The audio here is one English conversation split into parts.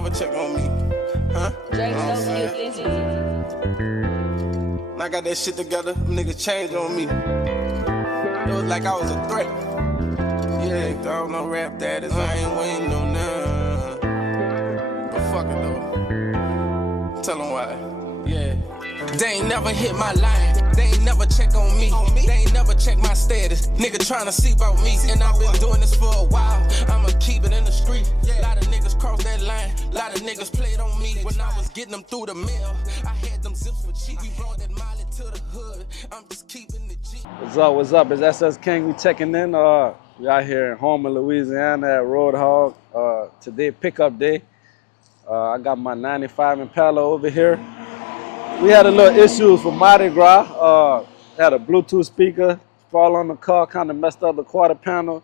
never check on me. Huh? When I got that shit together, them niggas changed on me. It was like I was a threat. Yeah, I don't know rap that is, I ain't waiting on none. But fuck it though. Tell them why. Yeah. They ain't never hit my line. They ain't never check on me. They ain't never check my status. Nigga tryna see about me. And I've been doing this for a while. I'ma keep it in the street. Lot of niggas cross that line. Lot of niggas played on me. When I was getting them through the mail, I had them zips for cheap. We brought that Molly to the hood. I'm just keeping the G. What's up? It's SS King. We checking in. We out here in Homer, Louisiana at Roadhog. Today, pickup day. I got my 95 Impala over here. We had a little issues for Mardi Gras. Had a Bluetooth speaker fall on the car, kind of messed up the quarter panel.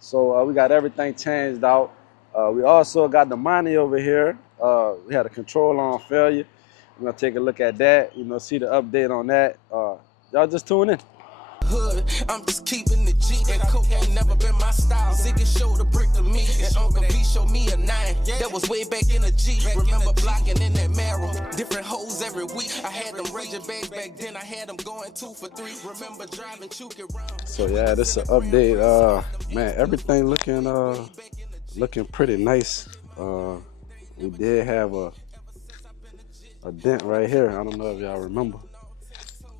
So we got everything changed out. We also got the money over here. We had a control arm failure. We're gonna take a look at that, see the update on that. Y'all just tune in. Hood, I'm just keeping the G. And coke ain't never been my style. Ziggy showed a brick to me, and Uncle B showed me a 9. That was way back in the G. Remember blocking in that marrow. Different hoes every week. I had them Ranger bags back then. I had them going 2 for 3. Remember driving Chuke around. So yeah, this is an update. Man, everything looking pretty nice. We did have a dent right here. I don't know if y'all remember.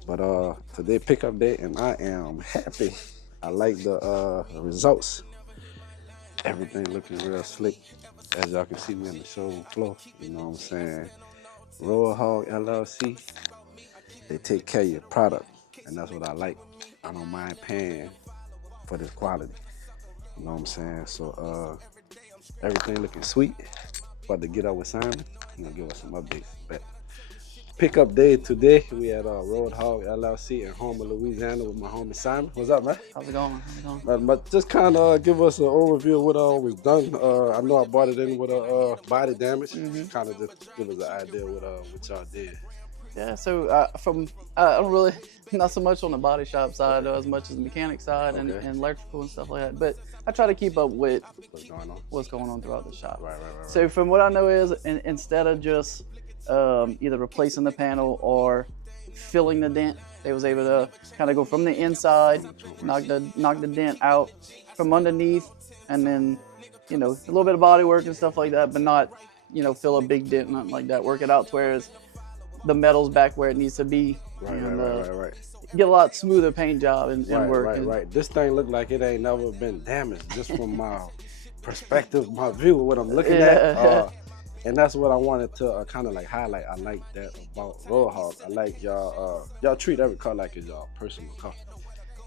But today pickup day, and I am happy. I like the results. Everything looking real slick. As y'all can see me on the showroom floor, you know what I'm saying? Roadhog LLC, they take care of your product, and that's what I like. I don't mind paying for this quality, you know what I'm saying? So everything looking sweet. About to get up with Simon, he's gonna give us some updates. Pickup day today. We at Roadhog LLC in Homer, Louisiana with my homie Simon. What's up, man? How's it going? But just kind of give us an overview of what we've done. I know I brought it in with a body damage. Kind of just give us an idea what y'all did. Yeah, so I don't really, not so much on the body shop side as much as the mechanic side and electrical and stuff like that. But I try to keep up with what's going on throughout the shop. Right. So from what I know is, instead of just either replacing the panel or filling the dent, they was able to kind of go from the inside, knock the dent out from underneath, and then a little bit of body work and stuff like that, but not fill a big dent, nothing like that. Work it out to where the metal's back where it needs to be. Right. Get a lot smoother paint job and work. Right. This thing look like it ain't never been damaged, just from my perspective, my view of what I'm looking at. And that's what I wanted to kind of like highlight. I like that about Roadhog. I like y'all treat every car like it's y'all personal car.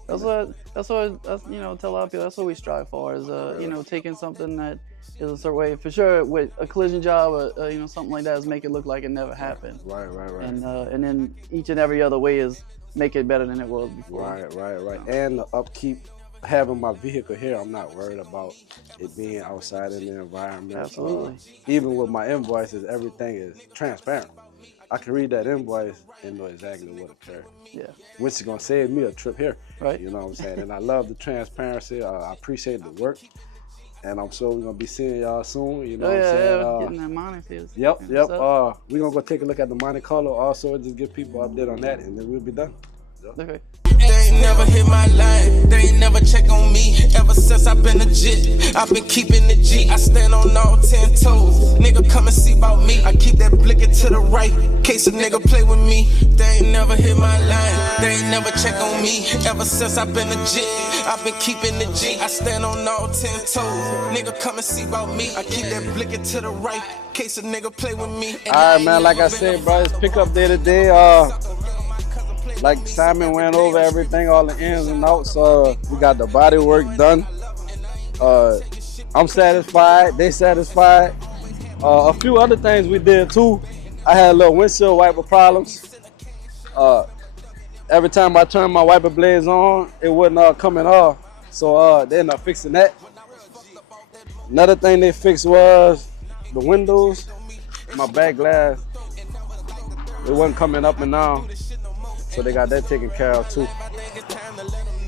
That's what tell a lot of people. That's what we strive for. Is taking something that is a certain way. For sure, with a collision job, something like that, is make it look like it never happened. Right. And then each and every other way is make it better than it was before. Right. And the upkeep. Having my vehicle here, I'm not worried about it being outside in the environment. Absolutely. Even with my invoices, everything is transparent. I can read that invoice and know exactly what occurred. Yeah. Which is gonna save me a trip here. Right. You know what I'm saying? And I love the transparency. I appreciate the work. And I'm sure we're gonna be seeing y'all soon. You know what I'm saying? Getting that money feels. Yep. We're gonna go take a look at the Monte Carlo also, just give people an update on that, and then we'll be done. Okay. They ain't never hit my line, they ain't never check on me. Ever since I've been legit, I've been keeping the G. I stand on all 10 toes. Nigga come and see about me. I keep that blinking to the right, case a nigga play with me. They ain't never hit my line, they ain't never check on me. Ever since I've been legit, I've been keeping the G. I stand on all 10 toes. Nigga come and see about me. I keep that blinking to the right, case a nigga play with me. Alright, man, like I said, bro, it's pickup day today. Like Simon went over everything, all the ins and outs. We got the body work done. I'm satisfied, they satisfied. A few other things we did too. I had a little windshield wiper problems. Every time I turned my wiper blades on, it wasn't coming off. So they ended up fixing that. Another thing they fixed was the windows, my back glass. It wasn't coming up and down. So they got that taken care of too.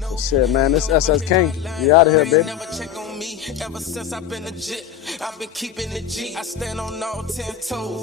So shit, man, this SS King. We out of here, baby. me. Ever since I've been legit, I've been keeping it G. I stand on all 10 toes.